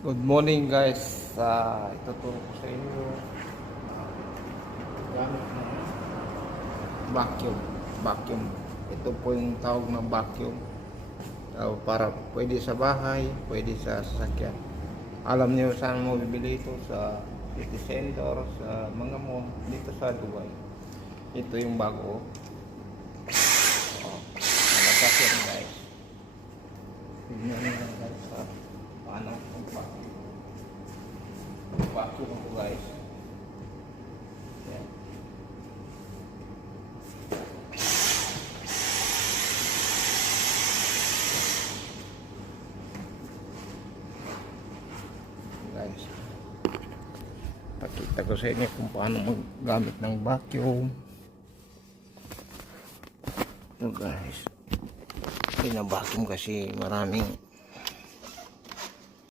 Good morning guys. Ituturo ko sa inyo gamit ng vacuum. Vacuum. Ito po yung tawag ng vacuum. Para pwede sa bahay, pwede sa sasakyan. Alam niyo saan mo bibili ito? Sa city center, sa mga mall, dito sa Dubai. Ito yung bago. Nalabas yan guys. Tignan nyo lang guys paano mag-vacuum. Vacuum ko guys. Yan. Guys, pakita ko sa inyo kung paano maggamit ng vacuum. Ito guys, pinavacuum kasi maraming